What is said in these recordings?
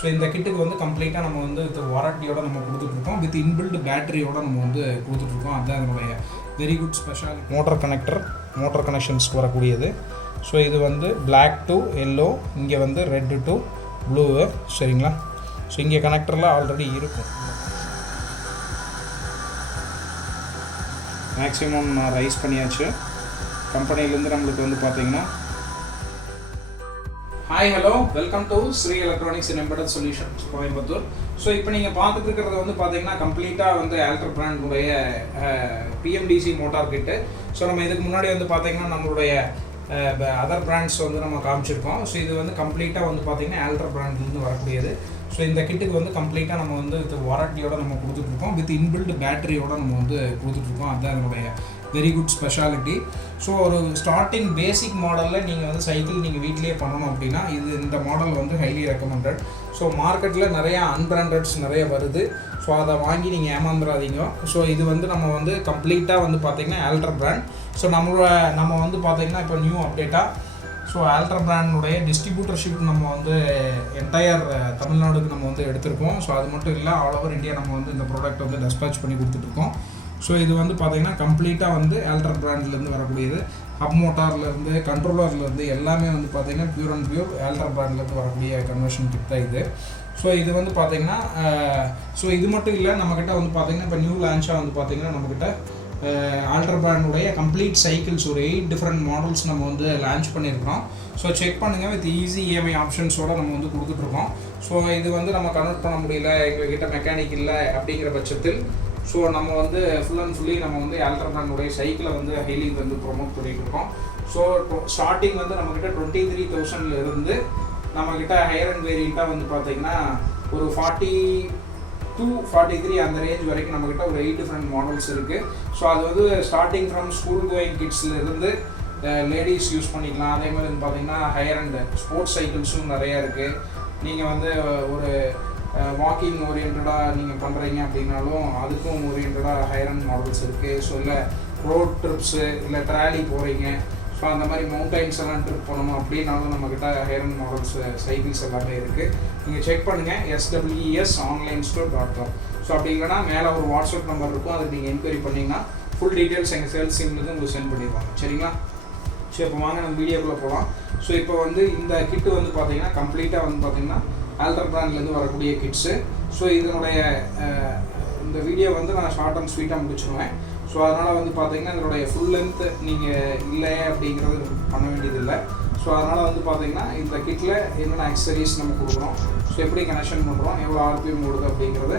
So இந்த கிட்டுக்கு வந்து கம்ப்ளீட்டாக நம்ம வந்து வித் வாரண்டியோட நம்ம கொடுத்துட்ருக்கோம், வித் இன்பில்ட் பேட்டரியோட நம்ம வந்து கொடுத்துட்ருக்கோம். அதுதான் அதனுடைய வெரி குட் ஸ்பெஷாலிட்டி. மோட்டர் கனெக்ஷன்ஸ்க்கு வரக்கூடியது. ஸோ இது வந்து பிளாக் டு எல்லோ, இங்கே வந்து ரெட்டு டு ப்ளூ. சரிங்களா? ஸோ இங்கே கனெக்டரில் ஆல்ரெடி இருக்கும். மேக்ஸிமம் நான் ரைஸ் பண்ணியாச்சு. கம்பெனிலேருந்து நம்மளுக்கு வந்து பார்த்தீங்கன்னா hi hello welcome to Shri Electronics in embedded solutions Coimbatore. So இப்போ நீங்கள் பார்த்துட்டு இருக்கிறது வந்து பார்த்தீங்கன்னா கம்ப்ளீட்டாக வந்து ஆல்டர் பிராண்டுடைய பிஎம்டிசி மோட்டார் கிட்டு. ஸோ நம்ம இதுக்கு முன்னாடி வந்து பார்த்தீங்கன்னா நம்மளுடைய அதர் பிராண்ட்ஸ் வந்து நம்ம காமிச்சிருக்கோம். ஸோ இது வந்து கம்ப்ளீட்டாக வந்து பார்த்தீங்கன்னா ஆல்டர் பிராண்ட்லேருந்து வரக்கூடியது. ஸோ இந்த கிட்டுக்கு வந்து கம்ப்ளீட்டாக நம்ம வந்து வித் வாரண்டியோட நம்ம கொடுத்துட்ருக்கோம், வித் இன்பில்ட் பேட்டரியோட நம்ம வந்து கொடுத்துட்ருக்கோம். அதுதான் அதனுடைய வெரி குட் ஸ்பெஷாலிட்டி. ஸோ ஒரு ஸ்டார்டிங் பேசிக் மாடலில் நீங்கள் வந்து சைக்கிள் நீங்கள் வீட்டிலேயே பண்ணணும் அப்படின்னா இந்த மாடல் வந்து ஹைலி ரெக்கமெண்டட். ஸோ மார்க்கெட்டில் நிறையா அன்பிராண்டட்ஸ் நிறைய வருது. ஸோ அதை வாங்கி நீங்கள் ஏமாந்துடாதீங்க. ஸோ இது வந்து நம்ம வந்து கம்ப்ளீட்டாக வந்து பார்த்திங்கன்னா ஆல்டர் பிராண்ட். ஸோ நம்ம வந்து பார்த்திங்கன்னா இப்போ நியூ அப்டேட்டாக ஸோ ஆல்டர் பிராண்டுடைய டிஸ்ட்ரிபியூட்டர்ஷிப் நம்ம வந்து என்டையர் தமிழ்நாடுக்கு நம்ம வந்து எடுத்திருக்கோம். ஸோ அது மட்டும் இல்லை, ஆல் ஓவர் இந்தியா நம்ம வந்து இந்த ப்ராடக்ட் வந்து டிஸ்பேச் பண்ணி கொடுத்துட்ருக்கோம். ஸோ இது வந்து பார்த்திங்கன்னா கம்ப்ளீட்டாக வந்து ஆல்டர் பிராண்ட்லேருந்து வரக்கூடியது. ஹப் மோட்டார்லேருந்து கண்ட்ரோலர்லேருந்து எல்லாமே வந்து பார்த்திங்கன்னா பியூர் அண்ட் பியூர் ஆல்டர் பிராண்ட்லேருந்து வரக்கூடிய கன்வர்ஷன் கிட் தான் இது. ஸோ இது வந்து பார்த்திங்கன்னா ஸோ இது மட்டும் இல்லை, நம்மக்கிட்ட வந்து பார்த்திங்கன்னா இப்போ நியூ லான்ச்சாக வந்து பார்த்திங்கன்னா நம்மக்கிட்ட ஆல்டர் பிராண்டுடைய கம்ப்ளீட் சைக்கிள்ஸ் ஒரு 8 டிஃப்ரெண்ட் மாடல்ஸ் நம்ம வந்து லான்ச் பண்ணியிருக்கோம். ஸோ செக் பண்ணுங்கள், வித் ஈஸி இஎம்ஐ ஆப்ஷன்ஸோடு நம்ம வந்து கொடுத்துட்ருக்கோம். ஸோ இது வந்து நம்ம கன்வெர்ட் பண்ண முடியல, எங்கள்கிட்ட மெக்கானிக் இல்லை அப்படிங்கிற பட்சத்தில் ஸோ நம்ம வந்து ஃபுல் அண்ட் ஃபுல்லி நம்ம வந்து ஆல்டர் பிராண்டுடைய சைக்கிளை வந்து ஹைலி வந்து ப்ரொமோட் பண்ணிகிட்டு இருக்கோம். ஸோ ஸ்டார்டிங் வந்து நம்மக்கிட்ட 23,000 இருந்து நம்மக்கிட்ட ஹையர் அண்ட் வேரியண்ட்டாக வந்து பார்த்திங்கன்னா ஒரு 42-43 அந்த ரேஞ்ச் வரைக்கும் நம்மக்கிட்ட ஒரு 8 டிஃப்ரெண்ட் மாடல்ஸ் இருக்குது. ஸோ அது வந்து ஸ்டார்டிங் ஃப்ரம் ஸ்கூல் கோயிங் கிட்ஸ்லேருந்து லேடிஸ் யூஸ் பண்ணிக்கலாம். அதே மாதிரி வந்து பார்த்திங்கன்னா ஹையர் அண்ட் ஸ்போர்ட்ஸ் சைக்கிள்ஸும் நிறையா இருக்குது. நீங்கள் வந்து ஒரு வாக்கிங் ஓரியன்டாக நீங்கள் பண்ணுறீங்க அப்படின்னாலும் அதுக்கும் ஓரியன்டாக ஹையர் அண்ட் மாடல்ஸ் இருக்குது. ஸோ இல்லை ரோட் ட்ரிப்ஸு இல்லை ட்ராலி போகிறீங்க, ஸோ அந்த மாதிரி மவுண்டைன்ஸ் எல்லாம் ட்ரிப் பண்ணணும் அப்படின்னாலும் நம்மக்கிட்ட ஹையர் அண்ட் மாடல்ஸ் சைக்கிள்ஸ் எல்லாமே இருக்குது. நீங்கள் செக் பண்ணுங்கள் swesonlinestore.com. ஸோ அப்படி இல்லைனா மேலே ஒரு வாட்ஸ்அப் நம்பர் இருக்கும், அதுக்கு நீங்கள் என்கொயரி பண்ணிங்கன்னா ஃபுல் டீட்டெயில்ஸ் எங்கள் சேல்ஸ் டீம்லேருந்து உங்களுக்கு சென்ட் பண்ணிடுவாங்க. சரிங்களா? ஸோ இப்போ வாங்க நம்ம வீடியோக்குள்ளே போகலாம். ஸோ இப்போ வந்து இந்த கிட்டு வந்து பார்த்திங்கன்னா கம்ப்ளீட்டாக வந்து பார்த்திங்கன்னா ஆல்டர் பிராண்ட்லேருந்து வரக்கூடிய கிட்ஸு. ஸோ இதனுடைய இந்த வீடியோ வந்து நான் ஷார்ட் அண்ட் ஸ்வீட்டாக முடிச்சிடுவேன். ஸோ அதனால் வந்து பார்த்திங்கன்னா இதனுடைய ஃபுல் லென்த் நீங்கள் இல்லை அப்படிங்கிறது பண்ண வேண்டியதில்லை. ஸோ அதனால் வந்து பார்த்திங்கன்னா இந்த கிட்டில் என்னென்ன அக்சசரிஸ் நம்ம கொடுக்குறோம், ஸோ எப்படி கனெக்ஷன் பண்ணுறோம், எவ்வளோ ஆர்பிஎம் ஓடுது அப்படிங்கிறது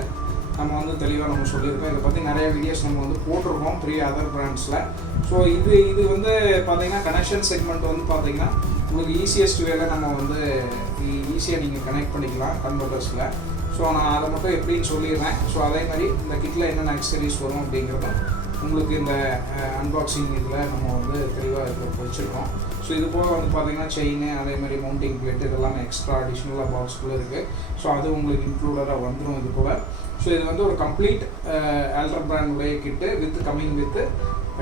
நம்ம வந்து தெளிவாக நம்ம சொல்லியிருக்கோம். இதை பற்றி நிறைய வீடியோஸ் நம்ம வந்து போட்டிருக்கோம் அதர் பிராண்ட்ஸில். ஸோ இது வந்து பார்த்திங்கன்னா கனெக்ஷன் செக்மெண்ட் வந்து பார்த்திங்கன்னா உங்களுக்கு ஈஸியஸ்ட் வேலை நம்ம வந்து ஈஸியாக நீங்கள் கனெக்ட் பண்ணிக்கலாம் கன்வெர்ட்டர்ஸில். ஸோ நான் அதை மட்டும் எப்படின்னு சொல்லிடுறேன். ஸோ அதே மாதிரி இந்த கிட்டில் என்னென்ன அக்சசரிஸ் வரும் அப்படிங்கிறதும் உங்களுக்கு இந்த அன்பாக்சிங் இதில் நம்ம வந்து தெளிவாக வச்சுருக்கோம். ஸோ இது போக வந்து பார்த்திங்கன்னா செயின், அதே மாதிரி மவுண்டிங் பிளேட் இதெல்லாமே எக்ஸ்ட்ரா அடிஷ்னலாக பாக்ஸ்குள்ளே இருக்குது. ஸோ அது உங்களுக்கு இன்க்ளூடடாக வந்துடும் இது கூட. ஸோ இது வந்து ஒரு கம்ப்ளீட் ஆல்டர் பிராண்டுடைய kit coming with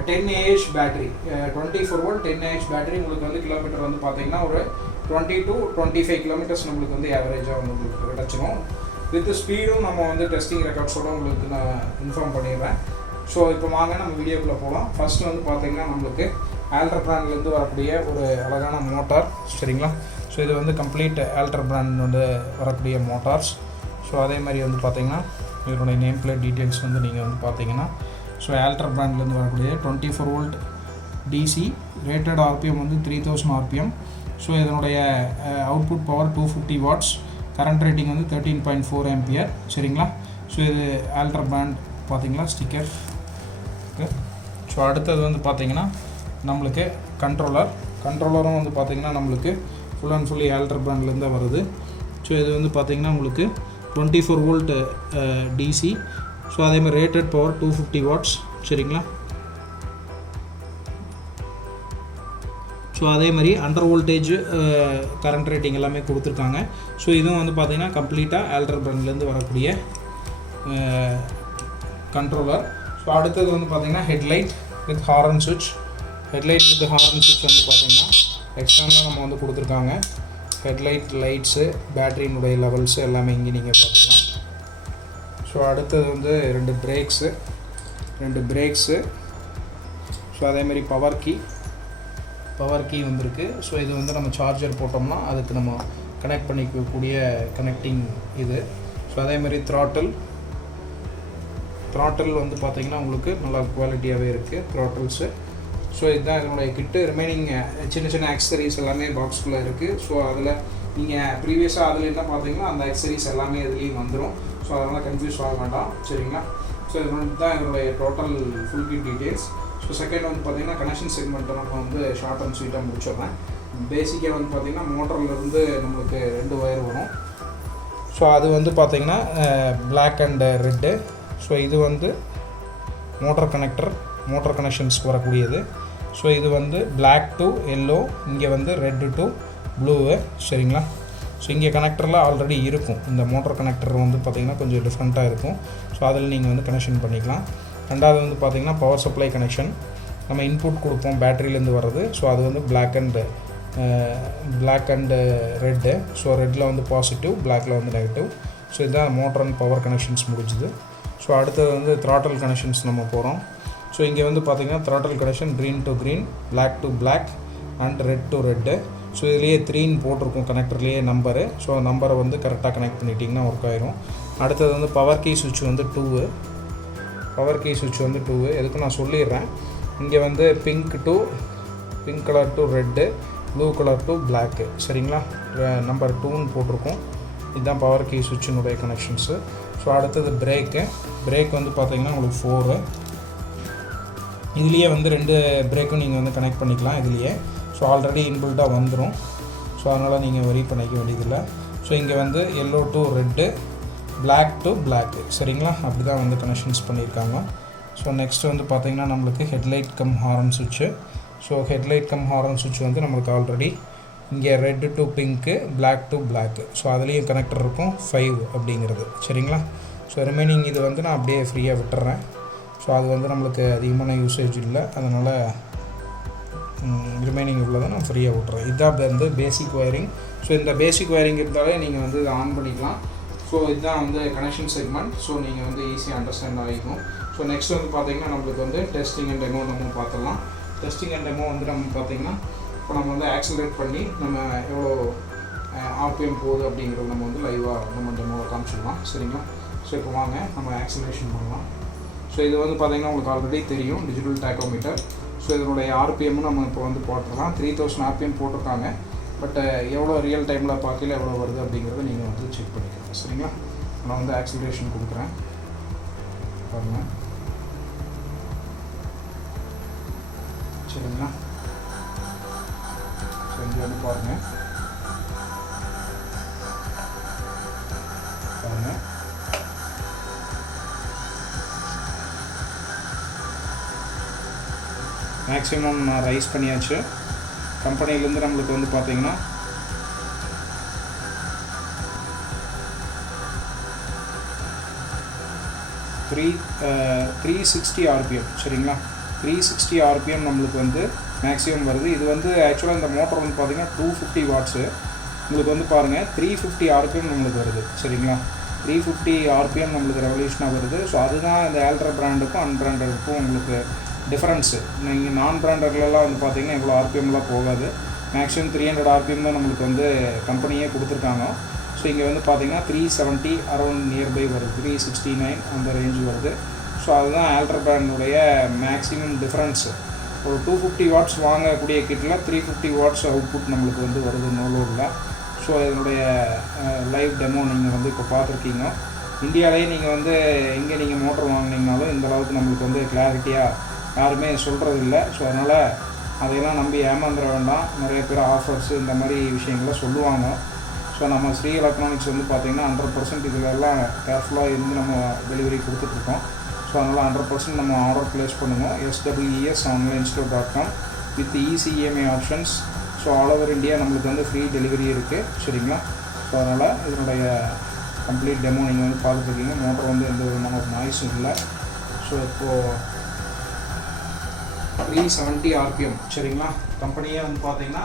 10 Ah battery, 24V 10 Ah battery. உங்களுக்கு வந்து கிலோமீட்டர் வந்து பார்த்திங்கன்னா ஒரு 20 to 25 கிலோமீட்டர்ஸ் நம்மளுக்கு வந்து ஆவரேஜாக வந்து உங்களுக்கு கிடச்சிரும். வித் ஸ்பீடும் நம்ம வந்து டெஸ்டிங் ரெக்கார்ட்ஸோடு உங்களுக்கு நான் இன்ஃபார்ம் பண்ணிடுறேன். ஸோ இப்போ வாங்க நம்ம வீடியோக்குள்ளே போகலாம். ஃபஸ்ட்டு வந்து பார்த்திங்கன்னா நம்மளுக்கு ஆல்டர் பிராண்ட்லேருந்து வரக்கூடிய ஒரு அழகான மோட்டார். சரிங்களா? ஸோ இது வந்து கம்ப்ளீட் ஆல்டர் பிராண்ட் வந்து வரக்கூடிய மோட்டார்ஸ். ஸோ அதே மாதிரி வந்து பார்த்திங்கன்னா இதனுடைய நேம் பிளேட் டீட்டெயில்ஸ் வந்து நீங்கள் வந்து பார்த்தீங்கன்னா ஸோ ஆல்டர் பிராண்ட்லேருந்து வரக்கூடிய 24V DC ரேட்டட் ஆர்பிஎம் வந்து 3000 RPM. ஸோ இதனுடைய output power 250 watts, current rating வந்து 13.4 ampere. சரிங்களா? ஸோ இது ஆல்டர் பிராண்ட் பார்த்தீங்களா ஸ்டிக்கர். ஓகே. ஸோ அடுத்தது வந்து பார்த்திங்கன்னா நம்மளுக்கு கண்ட்ரோலரும் வந்து பார்த்திங்கன்னா நம்மளுக்கு ஃபுல் அண்ட் ஃபுல்லி ஆல்டர் பிராண்ட்லேருந்து வருது. ஸோ இது வந்து பார்த்திங்கன்னா உங்களுக்கு 24V DC. ஸோ அதேமாதிரி ரேட்டட் பவர் 250 watts. சரிங்களா? ஸோ அதே மாதிரி அண்டர் வோல்டேஜ் கரண்ட் ரேட்டிங் எல்லாமே கொடுத்துருக்காங்க. ஸோ இதுவும் வந்து பார்த்திங்கன்னா கம்ப்ளீட்டாக ஆல்டர் பிராண்ட்லேருந்து வரக்கூடிய கண்ட்ரோலர். ஸோ அடுத்தது வந்து பார்த்திங்கன்னா ஹெட்லைட் வித் ஹாரன் சுவிட்ச். ஹெட்லைட் வித் ஹாரன் சுவிட்ச் வந்து பார்த்திங்கன்னா எக்ஸ்டர்னலாக நம்ம வந்து கொடுத்துருக்காங்க. ஹெட்லைட் லைட்ஸு பேட்டரியினுடைய லெவல்ஸு எல்லாமே இங்கே நீங்கள் பார்த்துக்கலாம். ஸோ அடுத்தது வந்து ரெண்டு பிரேக்ஸு. ஸோ அதேமாதிரி பவர் கீ வந்திருக்கு. ஸோ இது வந்து நம்ம சார்ஜர் போட்டோம்னா அதுக்கு நம்ம கனெக்ட் பண்ணிக்கக்கூடிய கனெக்டிங் இது. ஸோ அதேமாதிரி த்ராட்டில் வந்து பார்த்திங்கன்னா உங்களுக்கு நல்லா குவாலிட்டியாகவே இருக்குது த்ராட்டில்ஸு. ஸோ இதுதான் இதனுடைய கிட்டு. ரிமைனிங் சின்ன ஆக்சசரிஸ் எல்லாமே பாக்ஸ்குள்ளே இருக்குது. ஸோ அதில் நீங்கள் ப்ரீவியஸாக அதில் என்ன பார்த்தீங்கன்னா அந்த ஆக்சசரிஸ் எல்லாமே இதுலேயும் வந்துடும். ஸோ அதனால் கன்ஃபியூஸ் ஆக வேண்டாம், சரிங்களா. ஸோ இது தான் இதனுடைய total full kit details. So second வந்து பார்த்திங்கன்னா கனெக்ஷன் செக்மெண்ட்டை நம்ம வந்து ஷார்ட் அண்ட் ஸ்வீட்டாக முடிச்சிடுறேன். பேசிக்காக வந்து பார்த்திங்கன்னா மோட்டர்லேருந்து நம்மளுக்கு 2 ஒயர் வரும். ஸோ அது வந்து பார்த்திங்கன்னா பிளாக் அண்ட் ரெட்டு. ஸோ இது வந்து மோட்டர் கனெக்ஷன்ஸ்க்கு வரக்கூடியது. ஸோ இது வந்து பிளாக் டு எல்லோ, இங்கே வந்து ரெட்டு டு ப்ளூவு, சரிங்களா. ஸோ இங்கே கனெக்டரில் ஆல்ரெடி இருக்கும். இந்த மோட்டர் கனெக்டர் வந்து பார்த்திங்கன்னா கொஞ்சம் டிஃப்ரெண்ட்டாக இருக்கும். ஸோ அதில் நீங்கள் வந்து கனெக்ஷன் பண்ணிக்கலாம். ரெண்டாவது வந்து பார்த்திங்கன்னா பவர் சப்ளை கனெக்ஷன். நம்ம இன்புட் கொடுப்போம் பேட்டரியிலேருந்து வர்றது. ஸோ அது வந்து பிளாக் அண்ட் ரெட்டு. ஸோ ரெட்டில் வந்து பாசிட்டிவ், பிளாக்கில் வந்து நெகட்டிவ். ஸோ இதுதான் மோட்டர் அண்ட் பவர் கனெக்ஷன்ஸ் முடிஞ்சுது. ஸோ அடுத்தது வந்து த்ராட்டல் கனெக்ஷன்ஸ் நம்ம போகிறோம். ஸோ இங்கே வந்து பார்த்திங்கன்னா throttle connection green to green, black to black and red to red. So இதுலேயே 3 போட்டிருக்கும் கனெக்டர்லேயே நம்பரு. ஸோ நம்பரை வந்து கரெக்டாக கனெக்ட் பண்ணிட்டிங்கன்னா ஒர்க் ஆயிரும். அடுத்தது வந்து பவர் கீ சுவிட்ச் வந்து 2. எதுக்கு நான் சொல்லிடுறேன். இங்கே வந்து pink colour to red, blue colour to black, சரிங்களா. நம்பர் 2ன்னு போட்டிருக்கோம். இதுதான் பவர் கீ சுவிட்சினுடைய கனெக்ஷன்ஸு. ஸோ அடுத்தது பிரேக் வந்து பார்த்திங்கன்னா உங்களுக்கு 4. இதுலேயே வந்து 2 பிரேக்கும் நீங்கள் வந்து கனெக்ட் பண்ணிக்கலாம் இதுலேயே. ஸோ ஆல்ரெடி இன்பில்ட்டாக வந்துடும். ஸோ அதனால் நீங்கள் வரி பண்ணிக்க வேண்டியதில்லை. ஸோ இங்கே வந்து yellow to red, black to black, சரிங்களா. அப்படி தான் வந்து கனெக்ஷன்ஸ் பண்ணியிருக்காங்க. ஸோ நெக்ஸ்ட் வந்து பார்த்திங்கன்னா நம்மளுக்கு ஹெட்லைட் கம் ஹாரன் சுவிட்சு. ஸோ ஹெட்லைட் கம் ஹாரன் சுவிட்ச் வந்து நம்மளுக்கு ஆல்ரெடி இங்கே red to pink, black to black. So அதுலேயும் கனெக்டர் இருக்கும் 5 அப்படிங்கிறது, சரிங்களா. ஸோ ரிமைனிங் இது வந்து நான் அப்படியே ஃப்ரீயாக விட்டுறேன். ஸோ அது வந்து நம்மளுக்கு அதிகமான யூசேஜ் இல்லை, அதனால் ரிமைனிங் இவ்வளோ தான் நான் ஃப்ரீயாக விட்டுறேன். இதுதான் வந்து பேசிக் ஒயரிங். ஸோ இந்த பேசிக் ஒயரிங் இருந்தாலே நீங்கள் வந்து இதை ஆன் பண்ணிக்கலாம். ஸோ இதுதான் வந்து கனெக்ஷன் செக்மெண்ட். ஸோ நீங்கள் வந்து ஈஸியாக அண்டர்ஸ்டாண்ட் ஆகிக்கும். ஸோ நெக்ஸ்ட் வந்து பார்த்திங்கன்னா நம்மளுக்கு வந்து டெஸ்டிங் அண்ட் டெமோ நம்ம பார்த்துடலாம். டெஸ்டிங் அண்ட் டெமோ வந்து நம்ம பார்த்திங்கன்னா இப்போ நம்ம வந்து ஆக்சிலரேட் பண்ணி நம்ம எவ்வளோ ஆர்பிஎம் போகுது அப்படிங்கிறது நம்ம வந்து லைவாக நம்ம டெமோவை காமிச்சிடலாம், சரிங்களா. ஸோ இப்போ வாங்க நம்ம ஆக்சிலரேஷன் பண்ணலாம். ஸோ இது வந்து பார்த்திங்கன்னா உங்களுக்கு ஆல்ரெடி தெரியும், டிஜிட்டல் டேக்கோமீட்டர். ஸோ இதனுடைய ஆர்பிஎம்மும் நம்ம இப்போ வந்து போட்டுடலாம். 3000 ஆர்பிஎம் போட்டிருக்காங்க. பட் எவ்வளோ ரியல் டைமில் பார்க்கல எவ்வளோ வருது அப்படிங்கிறத நீங்கள் வந்து செக் பண்ணிக்கலாம், சரிங்களா. நான் வந்து ஆக்சிலரேஷன் கொடுக்குறேன் பாருங்கள், சரிங்களா. ஸோ இங்கே வந்து பாருங்கள் மேக்ஸிமம் நான் ரைஸ் பண்ணியாச்சு. கம்பெனிலேருந்து நம்மளுக்கு வந்து பார்த்திங்கன்னா 360 ஆர்பிஎம், சரிங்களா. 360 ஆர்பிஎம் நம்மளுக்கு வந்து மேக்ஸிமம் வருது. இது வந்து ஆக்சுவலாக இந்த மோட்டர் வந்து பார்த்திங்கன்னா 250 வாட்ஸு. உங்களுக்கு வந்து பாருங்கள் 350 ஆர்பிஎம் நம்மளுக்கு வருது, சரிங்களா. 350 ஆர்பிஎம் நம்மளுக்கு ரெவல்யூஷனாக வருது. ஸோ அதுதான் இந்த ஆல்ட்ரா பிராண்டுக்கும் அன்பிராண்டடுக்கும் உங்களுக்கு டிஃப்ரென்ஸு. நீங்கள் நான் பிராண்டட்லலாம் வந்து பார்த்திங்கன்னா இவ்வளோ ஆர்பிஎம்லாம் போகாது. மேக்ஸிமம் 300 ஆர்பிஎம் தான் நம்மளுக்கு வந்து கம்பெனியே கொடுத்துருக்காங்க. ஸோ இங்கே வந்து பார்த்திங்கன்னா 370 அரௌண்ட் நியர்பை வருது, 369 அந்த ரேஞ்சு வருது. ஸோ அதுதான் ஆல்ட்ரா பிராண்டுடைய மேக்ஸிமம் டிஃப்ரென்ஸு. ஒரு 250 வாட்ஸ் வாங்கக்கூடிய கிட்டில் 350 வாட்ஸ் அவுட்புட் நம்மளுக்கு வந்து வருது நோலோடில். ஸோ இதனுடைய லைவ் டெமோ நீங்கள் வந்து இப்போ பார்த்துருக்கீங்க. இந்தியாவிலேயே நீங்கள் வந்து எங்கே நீங்கள் மோட்டர் வாங்கினீங்கனாலும் இந்த அளவுக்கு நம்மளுக்கு வந்து கிளாரிட்டியாக யாருமே சொல்கிறது இல்லை. ஸோ அதனால் அதையெல்லாம் நம்பி ஏமாந்துட வேண்டாம். நிறைய பேர் ஆஃபர்ஸு இந்த மாதிரி விஷயங்களை சொல்லுவாங்க. ஸோ நம்ம ஸ்ரீ எலக்ட்ரானிக்ஸ் வந்து பார்த்திங்கன்னா 100% இதிலெல்லாம் கேர்ஃபுல்லாக இருந்து நம்ம டெலிவரி கொடுத்துட்ருக்கோம். ஸோ அதனால் 100% நம்ம ஆர்டர் ப்ளேஸ் பண்ணுவோம். SWESonlinestore.com with ECMI options. So all over India நம்மளுக்கு வந்து ஃப்ரீ டெலிவரி இருக்குது, சரிங்களா. ஸோ அதனால் இதனுடைய கம்ப்ளீட் டெமோ நீங்கள் வந்து பார்த்துருக்கீங்க. மோட்டர் வந்து எந்த விதமான ஒரு நாய்ஸும் இல்லை. ஸோ இப்போது 370 ஆர்பிஎம், சரிங்களா. கம்பெனியே வந்து பார்த்திங்கன்னா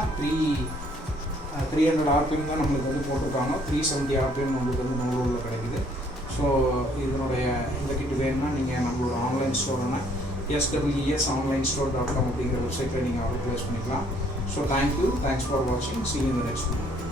300 RPM தான் நம்மளுக்கு வந்து போட்டிருக்காங்க. 370 RPM நம்மளுக்கு வந்து டவுன்லோடில் கிடைக்குது. ஸோ இதனுடைய இந்த கிட்டு வேணும்னா நீங்கள் நம்மளோட ஆன்லைன் ஸ்டோரான swesonlinestore.com அப்படிங்கிற வெப்சைட்டில் நீங்கள் ஆர்டர் ப்ளேஸ் பண்ணிக்கலாம். ஸோ தேங்க்யூ, தேங்க்ஸ் ஃபார் வாட்சிங், see you in the next video.